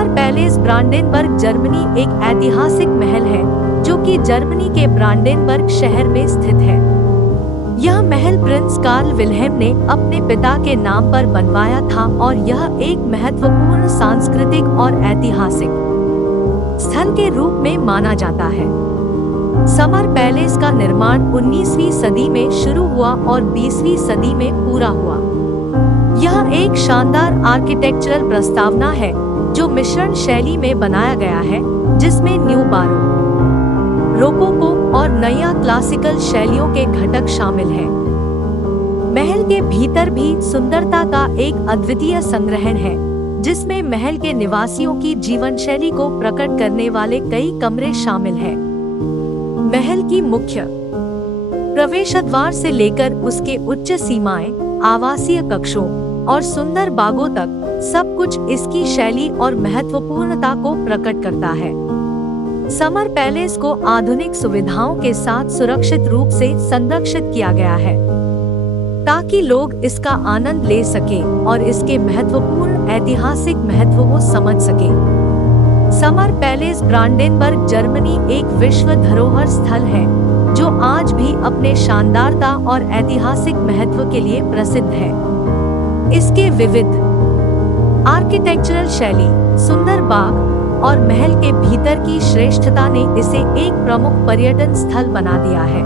Summer palace Brandenburg Germany एक ऐतिहासिक महल है जो कि जर्मनी के ब्रांडेनबर्ग शहर में स्थित है। यह महल प्रिंस कार्ल विल्हेम ने अपने पिता के नाम पर बनवाया था और यह एक महत्वपूर्ण सांस्कृतिक और ऐतिहासिक स्थल के रूप में माना जाता है। समर पैलेस का निर्माण 19वीं सदी में शुरू हुआ और 20वीं सदी में पूरा हुआ। यह एक शानदार आर्किटेक्चरल प्रस्तावना है जो मिश्रण शैली में बनाया गया है, जिसमें न्यू बारो, रोकोको और नया क्लासिकल शैलियों के घटक शामिल हैं। महल के भीतर भी सुंदरता का एक अद्वितीय संग्रहण है, जिसमें महल के निवासियों की जीवन शैली को प्रकट करने वाले कई कमरे शामिल हैं। महल की मुख्य प्रवेश द्वार से लेकर उसके उच्च सीमाएं, आवासीय कक्षों और सुंदर बागों तक सब कुछ इसकी शैली और महत्वपूर्णता को प्रकट करता है। समर पैलेस को आधुनिक सुविधाओं के साथ सुरक्षित रूप से संरक्षित किया गया है ताकि लोग इसका आनंद ले सकें और इसके महत्वपूर्ण ऐतिहासिक महत्व को समझ सकें। समर पैलेस ब्रांडेनबर्ग जर्मनी एक विश्व धरोहर स्थल है जो आज भी अपने शानदारता और ऐतिहासिक महत्व के लिए प्रसिद्ध है। इसके विविध आर्किटेक्चरल शैली, सुंदर बाग और महल के भीतर की श्रेष्ठता ने इसे एक प्रमुख पर्यटन स्थल बना दिया है।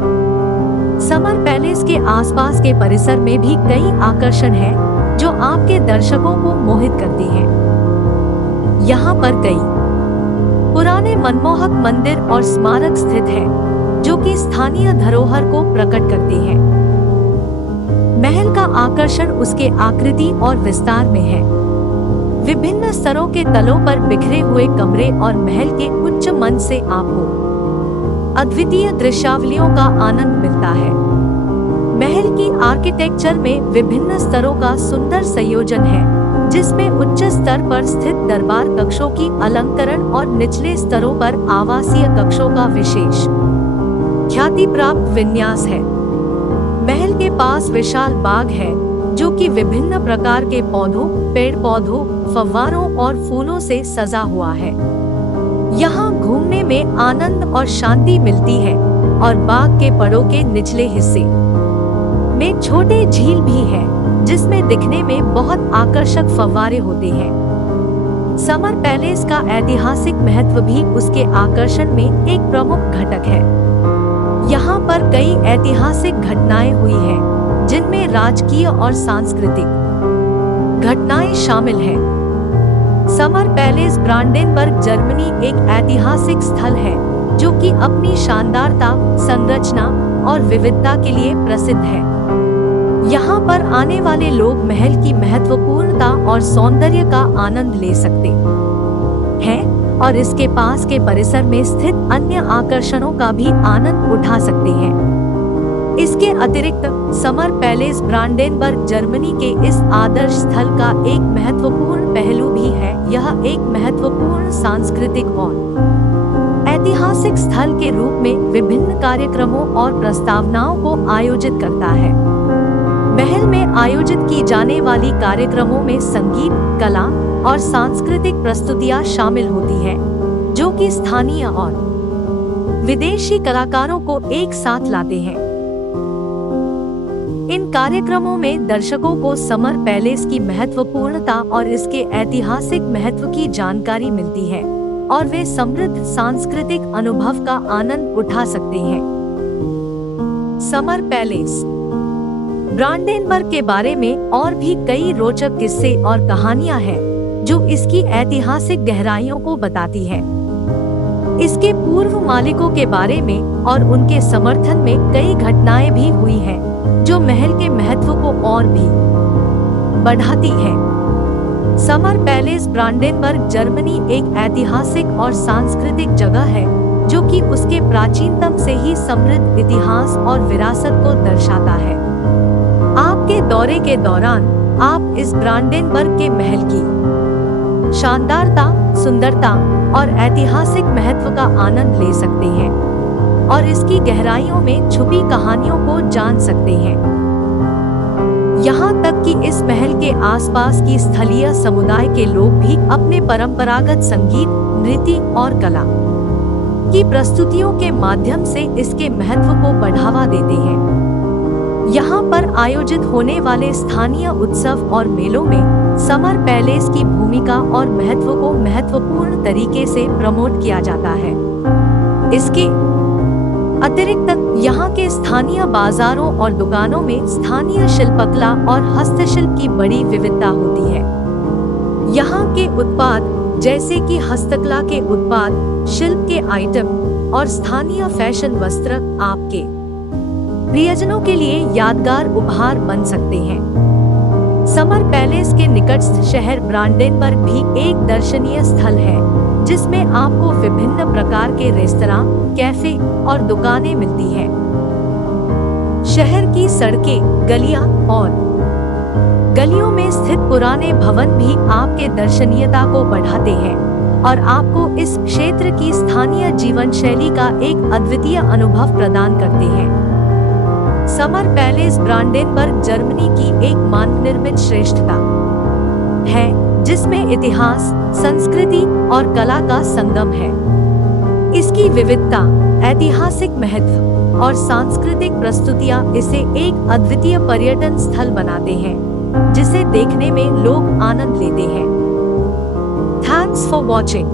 समर पैलेस के आसपास के परिसर में भी कई आकर्षण हैं जो आपके दर्शकों को मोहित करती हैं। यहाँ पर कई पुराने मनमोहक मंदिर और स्मारक स्थित हैं जो कि स्थानीय धरोहर को प्रकट करते हैं। महल का आकर्षण उसके आकृति और विस्तार में है। विभिन्न स्तरों के तलों पर बिखरे हुए कमरे और महल के उच्च मंच से आपको अद्वितीय दृश्यावलियों का आनंद मिलता है। महल की आर्किटेक्चर में विभिन्न स्तरों का सुंदर संयोजन है, जिसमें उच्च स्तर पर स्थित दरबार कक्षों की अलंकरण और निचले स्तरों पर आवासीय कक्षों का विशेष ख्याति प्राप्त विन्यास है। महल के पास विशाल बाग है जो कि विभिन्न प्रकार के पौधों, पेड़ पौधों, फव्वारों और फूलों से सजा हुआ है। यहाँ घूमने में आनंद और शांति मिलती है और बाग के पड़ों के निचले हिस्से में छोटे झील भी है जिसमें दिखने में बहुत आकर्षक फव्वारे होते हैं। समर पैलेस का ऐतिहासिक महत्व भी उसके आकर्षण में एक प्रमुख घटक है। यहाँ पर कई ऐतिहासिक घटनाएं हुई हैं, जिनमें राजकीय और सांस्कृतिक घटनाएं शामिल हैं। समर पैलेस ब्रांडेनबर्ग जर्मनी एक ऐतिहासिक स्थल है जो कि अपनी शानदारता, संरचना और विविधता के लिए प्रसिद्ध है। यहाँ पर आने वाले लोग महल की महत्वपूर्णता और सौंदर्य का आनंद ले सकते हैं और इसके पास के परिसर में स्थित अन्य आकर्षणों का भी आनंद उठा सकते हैं। इसके अतिरिक्त समर पैलेस ब्रांडेनबर्ग जर्मनी के इस आदर्श स्थल का एक महत्वपूर्ण पहलू भी है। यह एक महत्वपूर्ण सांस्कृतिक और ऐतिहासिक स्थल के रूप में विभिन्न कार्यक्रमों और प्रस्तावनाओं को आयोजित करता है। महल में आयोजित की जाने वाली कार्यक्रमों में संगीत, कला और सांस्कृतिक प्रस्तुतियां शामिल होती हैं, जो कि स्थानीय और विदेशी कलाकारों को एक साथ लाते हैं। इन कार्यक्रमों में दर्शकों को समर पैलेस की महत्वपूर्णता और इसके ऐतिहासिक महत्व की जानकारी मिलती है और वे समृद्ध सांस्कृतिक अनुभव का आनंद उठा सकते हैं। समर पैलेस ब्रांडेनबर्ग के बारे में और भी कई रोचक किस्से और कहानियां हैं जो इसकी ऐतिहासिक गहराइयों को बताती हैं। इसके पूर्व मालिकों के बारे में और उनके समर्थन में कई घटनाएं भी हुई हैं जो महल के महत्व को और भी बढ़ाती है। समर पैलेस ब्रांडेनबर्ग जर्मनी एक ऐतिहासिक और सांस्कृतिक जगह है जो कि उसके प्राचीनतम से ही समृद्ध इतिहास और विरासत को दर्शाता है। आपके दौरे के दौरान आप इस ब्रांडेनबर्ग के महल की शानदारता, सुंदरता और ऐतिहासिक महत्व का आनंद ले सकते हैं और इसकी गहराइयों में छुपी कहानियों को जान सकते हैं। यहाँ तक कि इस महल के आसपास की स्थलीय समुदाय के लोग भी अपने परंपरागत संगीत, नृत्य और कला की प्रस्तुतियों के माध्यम से इसके महत्व को बढ़ावा देते हैं। यहाँ पर आयोजित होने वाले स्थानीय उत्सव और मेलों में समर पैलेस की भूमिका और महत्व को महत्वपूर्ण तरीके से प्रमोट किया जाता है। इसके अतिरिक्त यहाँ के स्थानीय बाजारों और दुकानों में स्थानीय शिल्पकला और हस्तशिल्प की बड़ी विविधता होती है। यहाँ के उत्पाद जैसे कि हस्तकला के उत्पाद, शिल्प के आइटम और स्थानीय फैशन वस्त्र आपके प्रियजनों के लिए यादगार उपहार बन सकते हैं। समर पैलेस के निकटस्थ शहर ब्रांडेनबर्ग भी एक दर्शनीय स्थल है, जिसमें आपको विभिन्न प्रकार के रेस्तरां, कैफे और दुकानें मिलती हैं। शहर की सड़कें, गलियां और गलियों में स्थित पुराने भवन भी आपके दर्शनीयता को बढ़ाते हैं और आपको इस क्षेत्र की स्थानीय जीवन शैली का एक अद्वितीय अनुभव प्रदान करते हैं। समर पैलेस ब्रांडेनबर्ग जर्मनी की एक मानव निर्मित श्रेष्ठता है, जिसमें इतिहास, संस्कृति और कला का संगम है। इसकी विविधता, ऐतिहासिक महत्व और सांस्कृतिक प्रस्तुतियां इसे एक अद्वितीय पर्यटन स्थल बनाते हैं, जिसे देखने में लोग आनंद लेते हैं। Thanks for watching.